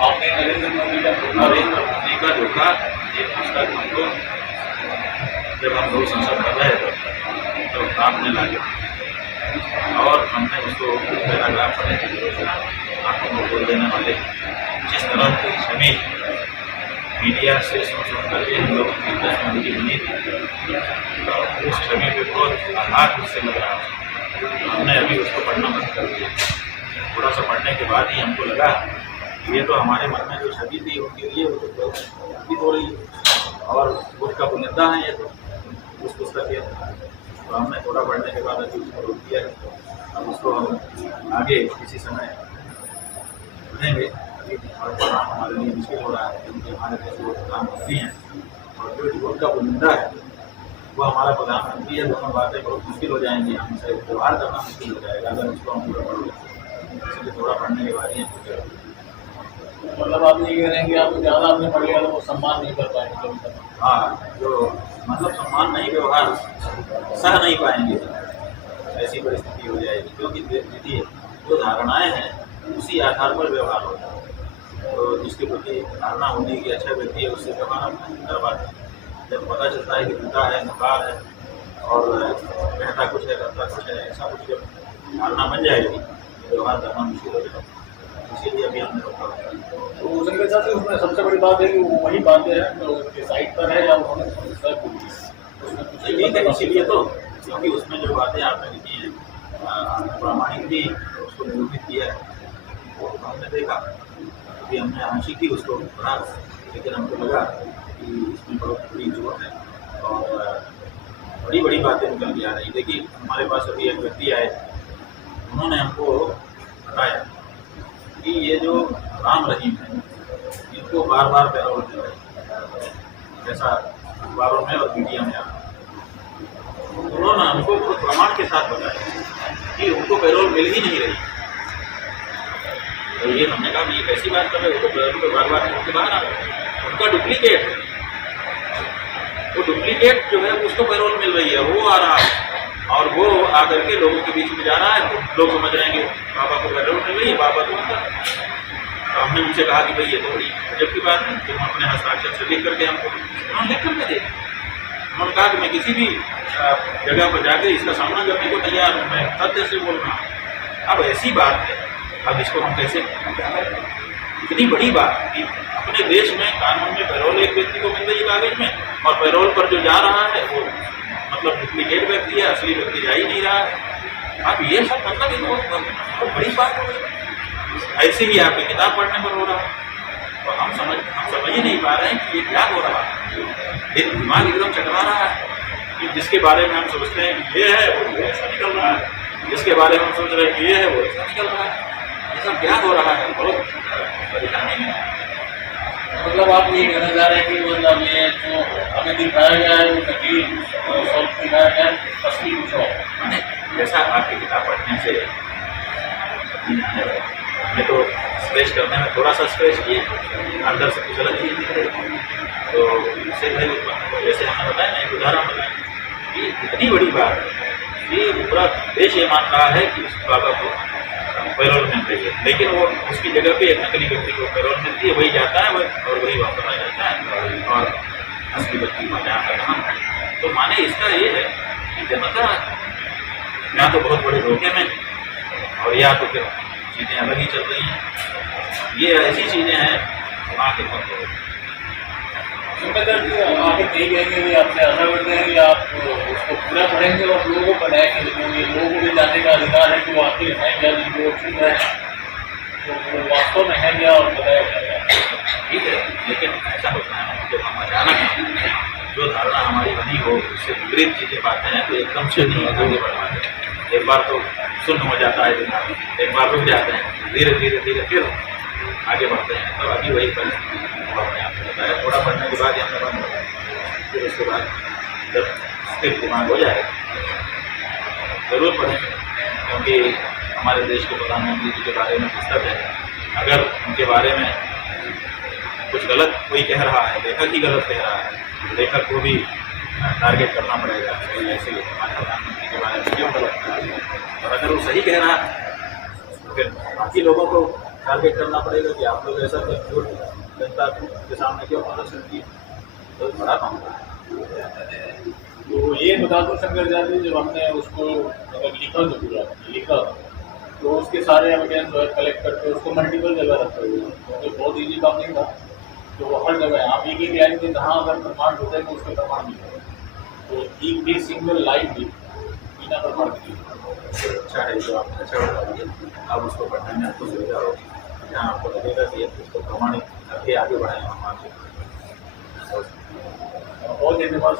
आपने नरेंद्र मोदी का धोखा ये पुस्तक हमको जब हम लोग संसद कर रहे थे तो आपने लागे और हमने उसको पैराग्राफ पढ़े आंखों को बोल देने वाले जिस तरह की छवि मीडिया से सुन करके हम लोग की 10 मिनट की बनी थी तो उस छवि पे बहुत आघात उससे लग रहा था। हमने अभी उसको पढ़ना बंद कर दिया। थोड़ा सा पढ़ने के बाद ही हमको लगा ये तो हमारे मन में जो छवि थी उनके लिए वो तो बहुत हो रही है और उसका बुनियादा है ये तो उस पुस्तक के। तो हमने थोड़ा पढ़ने के बाद अभी उसको रोक दिया है। अब उसको हम आगे किसी समय पढ़ेंगे। अभी पढ़ना हमारे लिए मुश्किल हो रहा है क्योंकि हमारे देश में प्रधानमंत्री हैं और जो जीवन का बुनियादा है वो हमारा प्रधानमंत्री है। दोनों बातें बहुत मुश्किल हो जाएंगी, हमसे व्यवहार करना मुश्किल हो जाएगा अगर उसको हम पूरा पढ़ लें। इसलिए थोड़ा पढ़ने के बाद ही हम मतलब आप ये कह रहे हैं कि आप ज़्यादा आपने पढ़ लिया तो वो सम्मान नहीं कर पाएंगे। हाँ, जो मतलब सम्मान नहीं, व्यवहार सह नहीं पाएंगे, ऐसी परिस्थिति हो जाएगी क्योंकि देखिए जो धारणाएं हैं उसी आधार पर व्यवहार होता है। तो जिसके प्रति धारणा होती है कि अच्छा व्यक्ति है उससे व्यवहार हम नहीं कर पाते। जब पता चलता है कि पिता है, नकार है और कहता कुछ है करता कुछ है, ऐसा कुछ जब धारणा बन जाएगी तो व्यवहार करना मुश्किल हो जाएगा। इसीलिए अभी हमने रोका। तो उसके साथ उसमें सबसे बड़ी बात है कि वो वही बातें हैं जो उनके साइट पर है या उन्होंने इसीलिए तो क्योंकि उसमें जो बातें आपने लिखी हैं प्रामाणिक थी, उसको निरूपित किया है वो हमने देखा। अभी हमने आंशिक ही उसको पढ़ा लेकिन हमको लगा कि इसमें बहुत बड़ी जरूरत है और बड़ी बड़ी बातें निकल के आ रही। देखिए हमारे पास अभी एक व्यक्ति आए, उन्होंने हमको बताया कि ये जो राम रहीम है इनको बार बार पैरोल मिल रही है, जैसा अखबारों में और मीडिया में आ रहा है। उन्होंने हमको प्रमाण के साथ बताया कि उनको पैरोल मिल ही नहीं रही। तो ये हमने कहा ये कैसी बात कर रहे हो, तो बार बार उनके बाहर आ रहे, उनका डुप्लीकेट है, वो डुप्लीकेट जो है उसको पैरोल मिल रही है, वो आ रहा है और वो आकर के लोगों के बीच में जा रहा है। तो लोग समझ रहे हैं कि बाबा को पैरोल मिल रही है, बाबा तो उनका। तो हमने उनसे कहा कि भाई ये तो बड़ी अजब की बात है, तुम अपने हस्ताक्षर से लिख करके हमको, उन्होंने लिख करके दे। उन्होंने कहा कि मैं किसी भी जगह पर जाकर इसका सामना करने को तैयार हूँ, मैं तथ्य से बोल रहा हूँ। अब ऐसी बात है, अब इसको हम कैसे, इतनी बड़ी बात कि अपने देश में कानून में पैरोल एक व्यक्ति को मिल रही है कागज में और पैरोल पर जो जा रहा है वो मतलब डुप्लीकेट व्यक्ति है, असली व्यक्ति जा ही नहीं रहा है। अब ये सब मतलब एक बहुत बड़ी बात हो गई। ऐसे ही आपकी किताब पढ़ने पर हो रहा है तो हम समझ ही नहीं पा रहे हैं कि ये क्या हो रहा है। एक दिमाग एकदम चकरा रहा है कि जिसके बारे में हम सोचते हैं कि ये है वो ऐसा निकल रहा है, जिसके बारे में हम सोच रहे हैं कि ये है वो ऐसा निकल रहा है। ये सब क्या हो रहा है, बहुत परेशानी है। मतलब आप ये कहना चाह रहे हैं कि मतलब ये जो हमें दिखाया गया है वो नकली सॉफ्ट दिखाया गया है, असली कुछ और। जैसा आपकी किताब पढ़ने से ये तो स्क्रैच करने में थोड़ा सा स्क्रैच किए, अंदर से कुछ अलग चीज़ दिख रही। तो इससे भाई जैसे हमने बताया ना, एक उदाहरण बताया कि इतनी बड़ी बात है कि पूरा देश ये मान रहा है कि उस बाबा को पैरोल मिल रही है, लेकिन वो उसकी जगह पे एक नकली व्यक्ति को पैरोल मिलती है, वही जाता है और वही वापस आ जाता है और असली व्यक्ति को जहाँ का नाम है। तो माने इसका ये है कि जनता या तो बहुत बड़े धोखे में और या तो फिर चीज़ें अलग ही चल रही हैं। ये ऐसी चीज़ें हैं वहाँ के बंद हो। आगे नहीं कहेंगे कि आपसे आशा करते हैं कि आप उसको पूरा पढ़ेंगे और लोगों को बनाएंगे, लेकिन लोगों को भी जानने का अधिकार है कि वो आखिर है क्या, जिनको सुन रहे हैं तो वो वास्तव में है क्या और बताया क्या। ठीक है, लेकिन ऐसा होता है जब हम अचानक जो धारणा हमारी बनी हो उससे विपरीत चीज़ें पाते हैं तो एकदम से नहीं आगे बढ़ पाते। एक बार तो शून्य हो जाता है दिमाग, एक बार रुक जाते हैं, धीरे धीरे धीरे फिर आगे बढ़ते हैं। तो अभी वही परिस्थिति आपने आपको बताया, थोड़ा पढ़ने के बाद हमने बंद हो, फिर उसके बाद जब स्थिर दिमाग हो जाए जरूर पढ़ेंगे। क्योंकि हमारे देश के प्रधानमंत्री जी के बारे में पुस्तक है, अगर उनके बारे में कुछ गलत कोई कह रहा है, लेखक ही गलत कह रहा है, लेखक को भी टारगेट करना पड़ेगा। ऐसे हमारे प्रधानमंत्री के बारे में क्यों गलत कह रहा है, और अगर वो सही कह रहा है तो फिर बाकी लोगों को टारगेट करना पड़ेगा कि आप लोग ऐसा झूठ जनता के सामने क्यों प्रदर्शन किए, तो बड़ा मामला है। तो ये बता दो शंकर जाति, जब हमने उसको मतलब लिखा तो पूरा लिखा, तो उसके सारे एविडेंस जो है कलेक्ट करके उसको मल्टीपल जगह रखते हुए, क्योंकि बहुत ईजी काम नहीं था, तो वो हर जगह आप एक लाइन में जहाँ अगर प्रमाण होते हैं तो उसके प्रमाण नहीं होते, तो एक भी सिंगल लाइन भी बिना प्रमाण की। अच्छा है जो आपने अच्छा बता दिया, अब उसको पढ़ने में आपको सुविधा होगी, जहाँ आपको लगेगा कि उसको प्रमाणित करके आगे बढ़ाएं हम आपके। बहुत धन्यवाद।